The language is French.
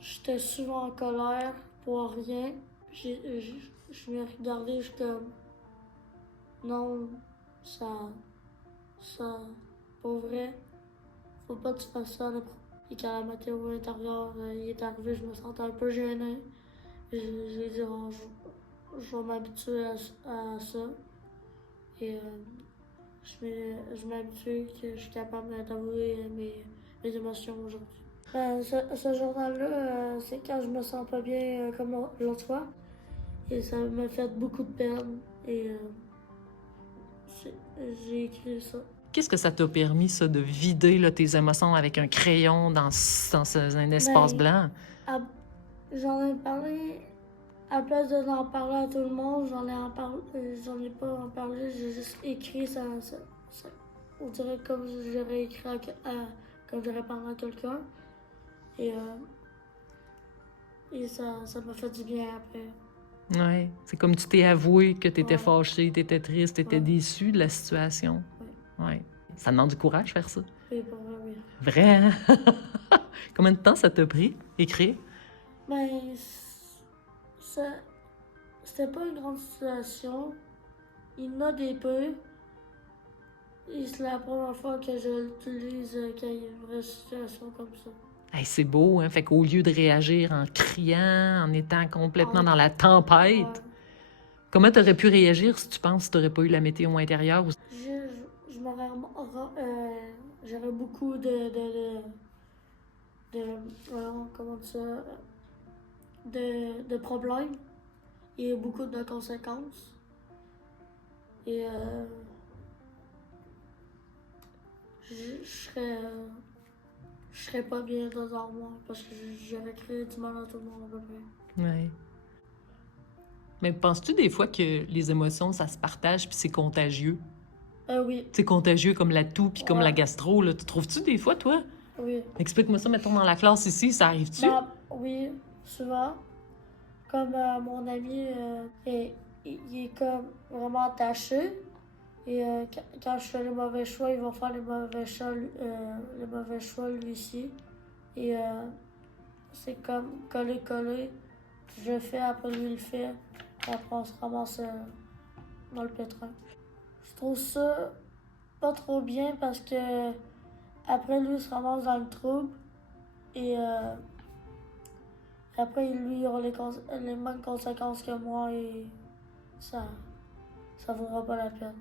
J'étais souvent en colère pour rien. Je me regardais, je suis comme, non, ça, pour vrai, faut pas que tu fasses ça. Et quand la météo intérieure il est arrivé, je me sentais un peu gênée. J'ai dit, oh, je vais m'habituer à ça. Et je m'habitue que je suis capable d'avouer mes émotions aujourd'hui. Ce journal-là, c'est quand je me sens pas bien comme l'autre fois. Et ça m'a fait beaucoup de peine. Et j'ai écrit ça. Qu'est-ce que ça t'a permis, ça, de vider là, tes émotions avec un crayon dans un espace blanc? J'en ai parlé, à place d'en parler à tout le monde, j'en ai pas en parlé, j'ai juste écrit ça. On dirait comme j'aurais écrit comme j'aurais parlé à quelqu'un. Et ça m'a fait du bien après. Oui, c'est comme tu t'es avoué que tu étais Ouais. fâché, tu étais triste, tu étais déçu de la situation. Ouais. Ouais. Ça demande du courage faire ça. Oui, pour vrai, oui. Vrai, hein? Combien de temps ça t'a pris, écrire? Ben, c'était pas une grande situation. Il y en a des peu. Et c'est la première fois que je l'utilise quand il y a une vraie situation comme ça. Hey, c'est beau, hein? Fait qu'au lieu de réagir en criant, en étant complètement dans la tempête, Ouais. comment t'aurais pu réagir si tu penses que t'aurais pas eu la météo intérieure? Je m'aurais... J'aurais beaucoup comment ça... de problèmes et beaucoup de conséquences. Et je serais pas bien dans moi parce que j'aurais créé du mal à tout le monde à peu près. Ouais. Mais penses-tu des fois que les émotions, ça se partage puis c'est contagieux? Oui. C'est contagieux comme la toux puis comme Ouais. la gastro, là. Tu trouves-tu des fois, toi? Oui. Explique-moi ça, mettons, dans la classe ici, ça arrive-tu? Oui, souvent. Comme mon ami, il est comme vraiment attaché. Et quand je fais les mauvais choix, il va faire les mauvais choix lui aussi. Et c'est comme coller. Je le fais, après lui il le fait. Et après on se ramasse dans le pétrin. Je trouve ça pas trop bien parce que après lui il se ramasse dans le trouble. Et après lui il aura les mêmes conséquences que moi et ça vaudra pas la peine.